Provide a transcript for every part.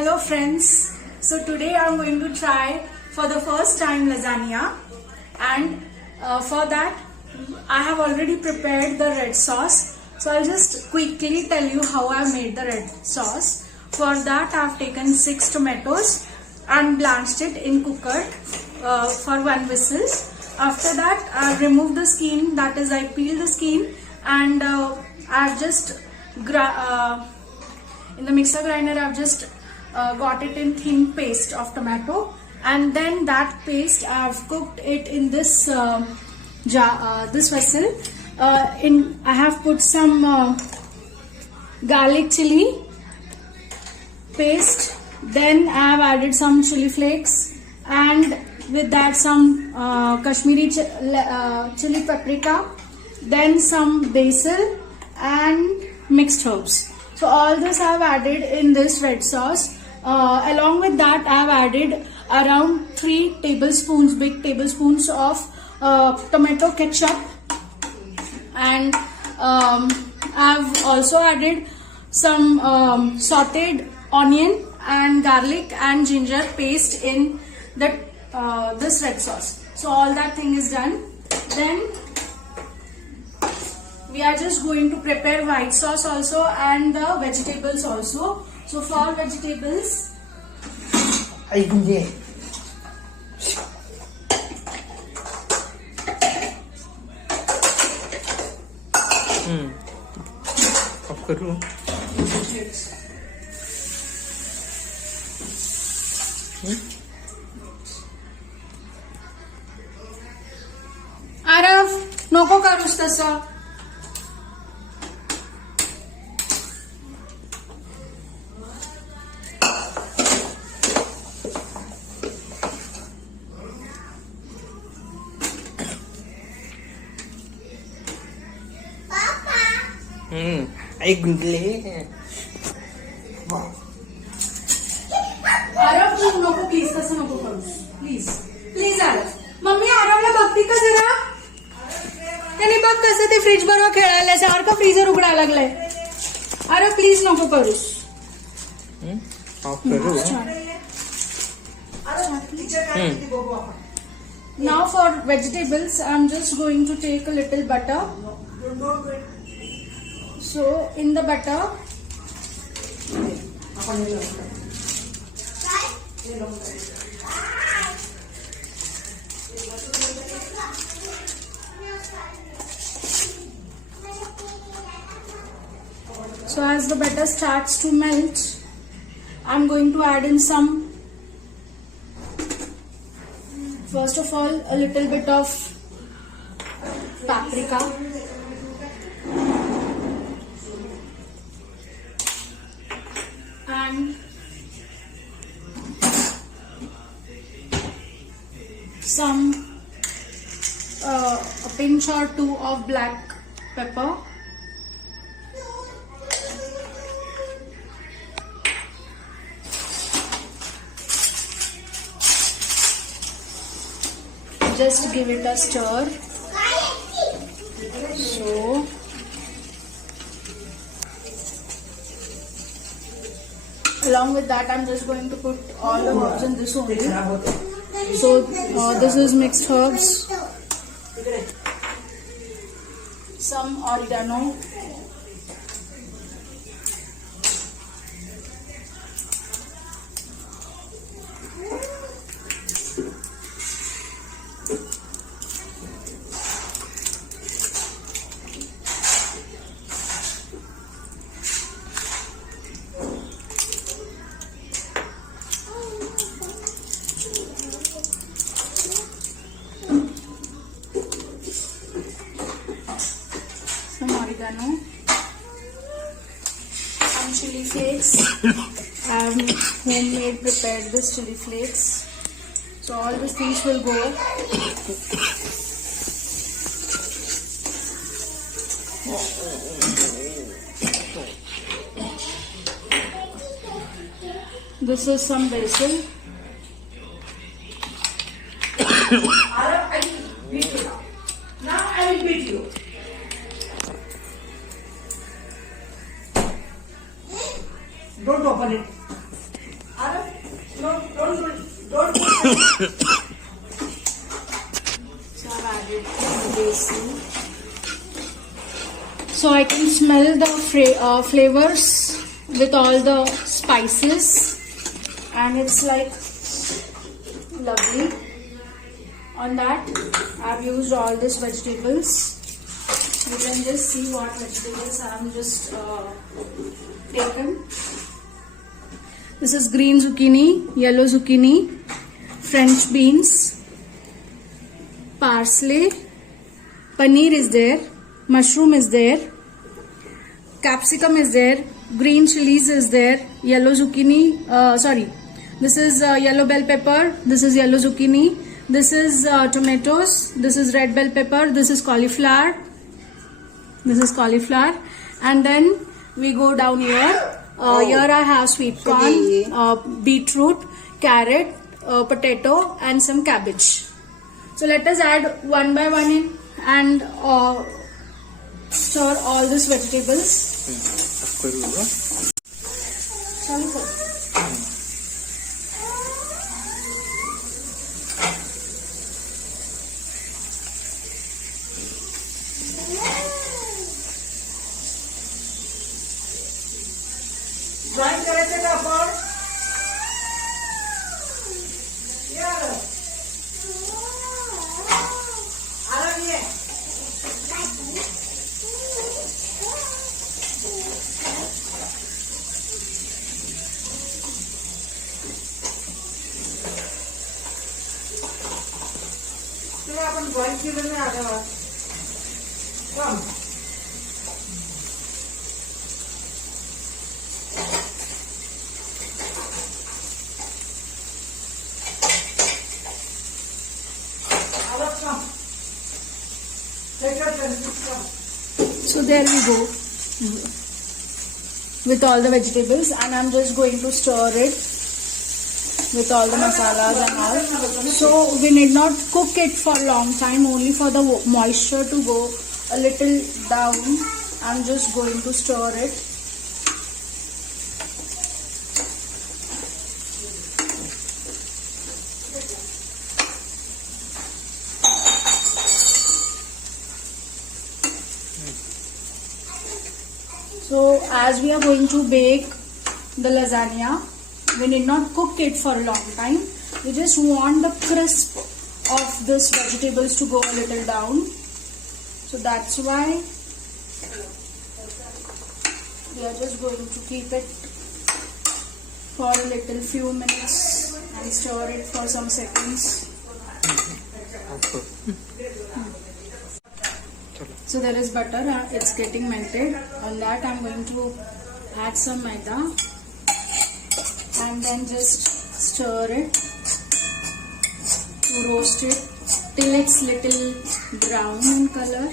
Hello friends, so today I'm going to try for the first time lasagna, and for that I have already prepared the red sauce. So I'll just quickly tell you how I made the red sauce. For that I've taken 6 tomatoes and blanched it in cooker for 1 whistle. After that I've removed the skin, that is I peeled the skin, and I've just in the mixer grinder I've just got it in thin paste of tomato, and then that paste I've cooked it in this this vessel. I have put some garlic chili paste, then I have added some chili flakes, and with that some Kashmiri chili paprika, then some basil and mixed herbs. So all this I have added in this red sauce. Along with that I have added around 3 tablespoons, big tablespoons of tomato ketchup, and I've also added some sauteed onion and garlic and ginger paste in that this red sauce. So all that thing is done. Then we are just going to prepare white sauce also and the vegetables also. So for vegetables, Arav, नको करूस तसं. आई गुंडले आरव तू नको, please तसं नको करूस, please please Aarav. Mummy आरवला बघती का जरा, त्याने बघ कसं ते फ्रीज बरोबर खेळायला, सारखं फ्रीजर उघडायला लागलंय. आरव प्लीज नको करूस. Now for vegetables I'm just going to take a little butter. So in the butter so as the butter starts to melt, I'm going to add in some, first of all, a little bit of paprika, and some a pinch or 2 of black pepper, just give it a stir. So along with that I'm just going to put all the herbs in this only. So this is mixed herbs, some oregano, some chili flakes. I have homemade prepared this chili flakes. So all these things will go. This is some basil. I will beat you now. Now I will beat you. Don't open it. So I've added basil. So I can smell the flavors with all the spices, and it's like lovely. On that, I've used all these vegetables. You can just see what vegetables I'm just taken. This is green zucchini, yellow zucchini, French beans, parsley, paneer is there, mushroom is there, capsicum is there, green chilies is there, yellow zucchini, this is yellow bell pepper, this is yellow zucchini, this is tomatoes, this is red bell pepper, this is cauliflower, and then we go down here. Here I have sweet corn, beetroot, carrot, potato, and some cabbage. So let us add one by one in and stir all these vegetables. Drawing करायचं का आपण आराम ये तुम्ही आपण drawing केलं नाही आल्यावर कम So there we go with all the vegetables, and I'm just going to stir it with all the masalas and all. So we need not cook it for a long time, only for the moisture to go a little down. I'm just going to stir it. So as we are going to bake the lasagna, we need not cook it for a long time. We just want the crisp of this vegetables to go a little down. So that's why we are just going to keep it for a little few minutes and stir it for some seconds. So there is butter, it's getting melted. On that I'm going to add some maida and then just stir it to roast it till it's little brown in color.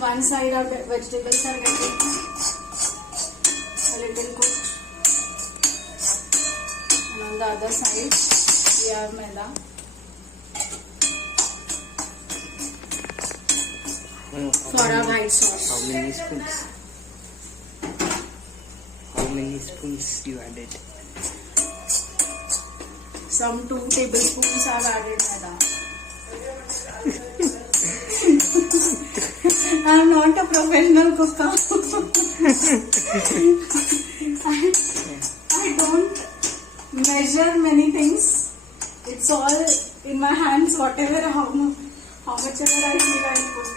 One side of the vegetables are getting a little cooked, and on the other side we have maida. For our white sauce. How many spoons? How many spoons you added? Some 2 tablespoons I've added maida. I'm not a professional cook. I don't measure many things. It's all in my hands. Whatever, how much ever I feel I put.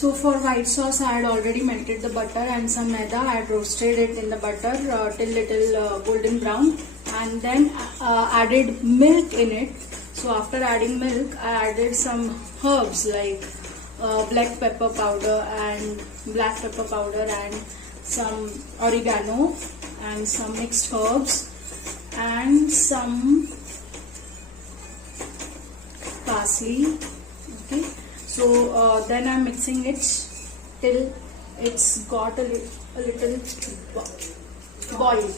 So for white sauce, I had already melted the butter and some maida. I had roasted it in the butter till little golden brown, and then added milk in it. So after adding milk, I added some herbs like black pepper powder and black pepper powder and some oregano and some mixed herbs and some parsley. Okay, so then I'm mixing it till it's got a little boil.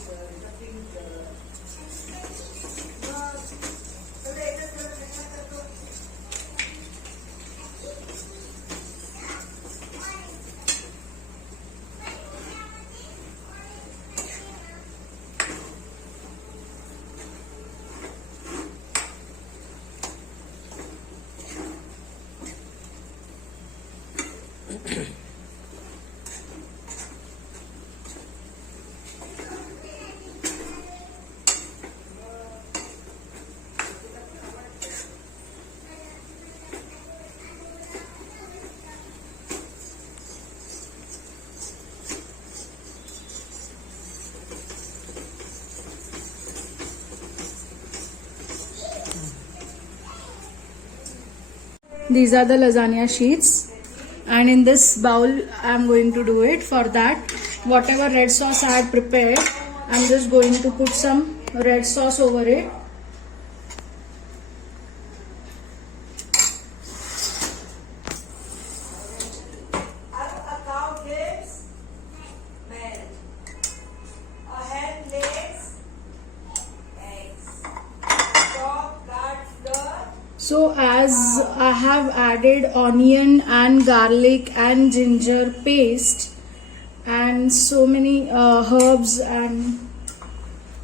These are the lasagna sheets, and in this bowl I am going to do it. For that, whatever red sauce I had prepared, I am just going to put some red sauce over it. A cow gives milk. A hen lays eggs. Dog guards the. So as I have added onion and garlic and ginger paste and so many herbs and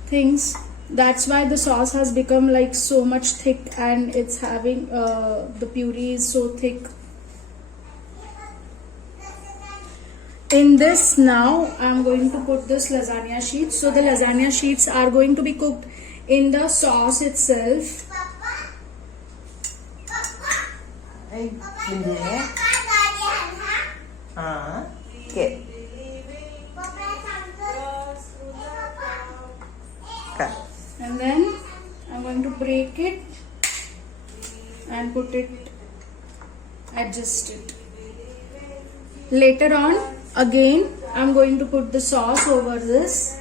things, that's why the sauce has become like so much thick, and it's having the puree is so thick. In this now I'm going to put this lasagna sheets. So the lasagna sheets are going to be cooked in the sauce itself. Hindi है हाँ के And then I'm going to break it and put it, adjust it. Later on, again, I'm going to put the sauce over this.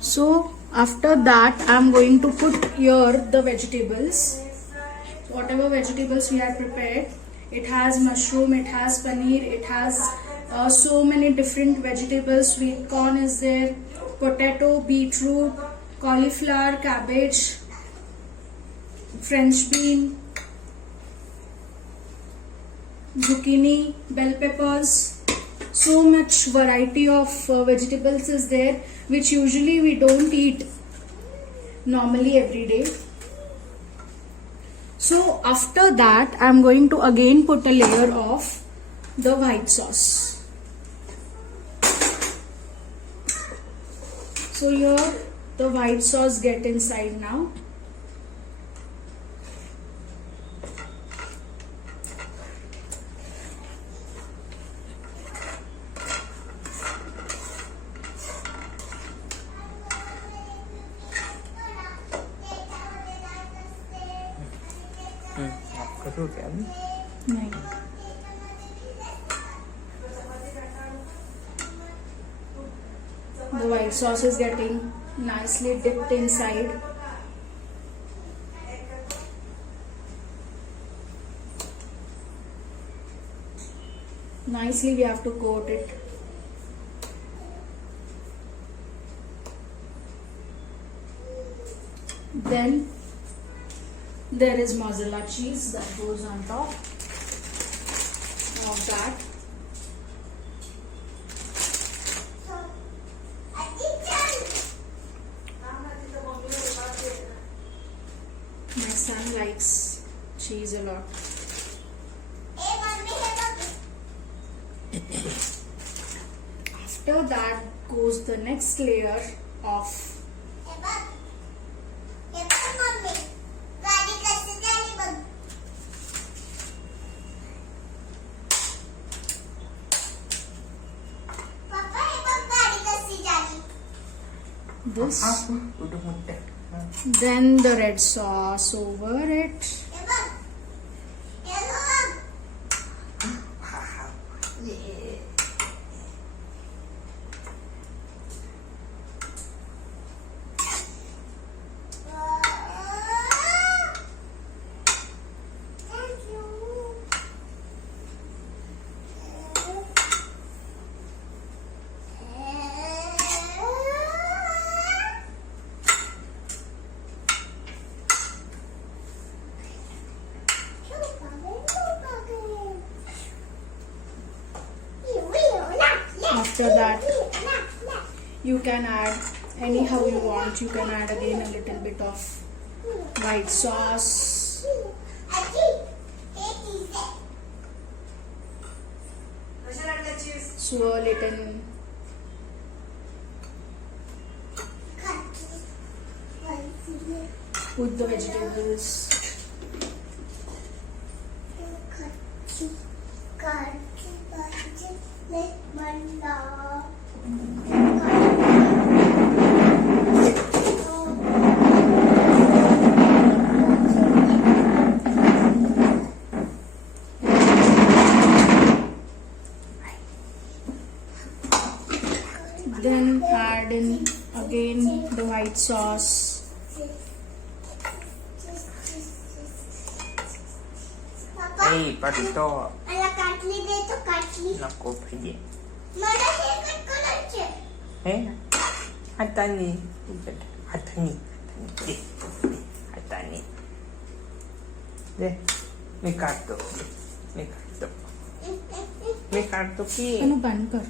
So after that, I'm going to put here the vegetables. Whatever vegetables we have prepared, it has mushroom, it has paneer, it has so many different vegetables. Sweet corn is there, potato, beetroot, cauliflower, cabbage, French bean, zucchini, bell peppers. So much variety of vegetables is there, which usually we don't eat normally every day. So after that, I'm going to again put a layer of the white sauce. So here the white sauce get inside now. आपका तो क्या नहीं. The white sauce is getting nicely dipped inside. Nicely we have to coat it. Then there is mozzarella cheese that goes on top of that. cheese a lot. After that goes the next layer of this. Udah mudah. Then the red sauce over it. Wow. Yeah. After that, you can add anyhow you want. You can add again a little bit of white sauce. Swirl it in. Put the vegetables. Then add in again the white sauce. Hey, Parito. मला काटली दे तो काटली Nako, pwede. मला हे cut करायचे Eh? Hatani. Hatani. Hatani. Hatani. Deh. May karto. May karto. May karto, Ki. Ano ban kar?